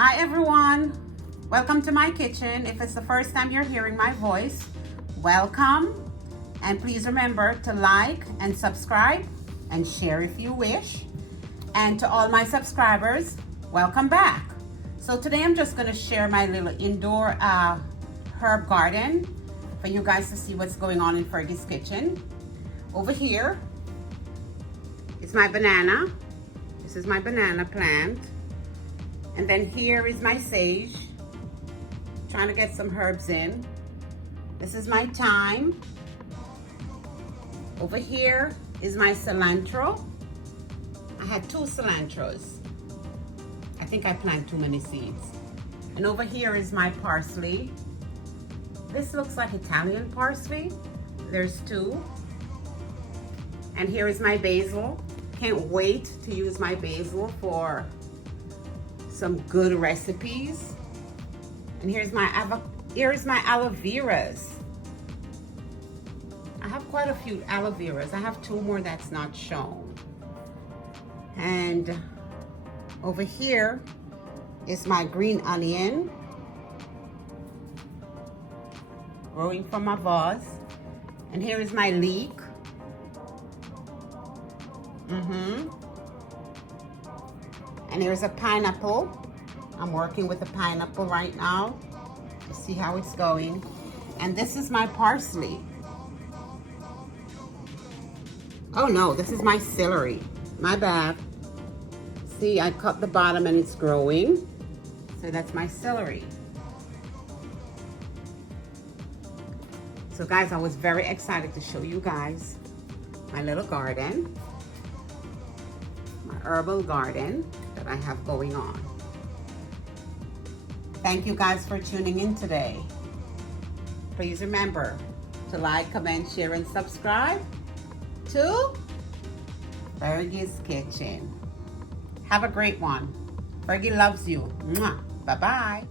Hi everyone, welcome to my kitchen. If it's the first time you're hearing my voice, welcome. And please remember to like and subscribe and share if you wish. And to all my subscribers, welcome back. So today I'm just gonna share my little indoor herb garden for you guys to see what's going on in Fergie's kitchen. Over here is my banana. This is my banana plant. And then here is my sage. Trying to get some herbs in. This is my thyme. Over here is my cilantro. I had 2 cilantros. I think I planted too many seeds. And over here is my parsley. This looks like Italian parsley. There's 2. And here is my basil. Can't wait to use my basil for some good recipes. And here's my aloe veras. I have quite a few aloe veras. I have 2 more that's not shown. And over here is my green onion growing from my vase. And here is my leek. And here's a pineapple. I'm working with the pineapple right now to see how it's going. And this is my parsley. Oh no, this is my celery. My bad. See, I cut the bottom and it's growing. So that's my celery. So guys, I was very excited to show you guys my little garden. My herbal garden that I have going on. Thank you guys for tuning in today. Please remember to like, comment, share, and subscribe to Fergie's Kitchen. Have a great one. Fergie loves you. Mwah. Bye-bye.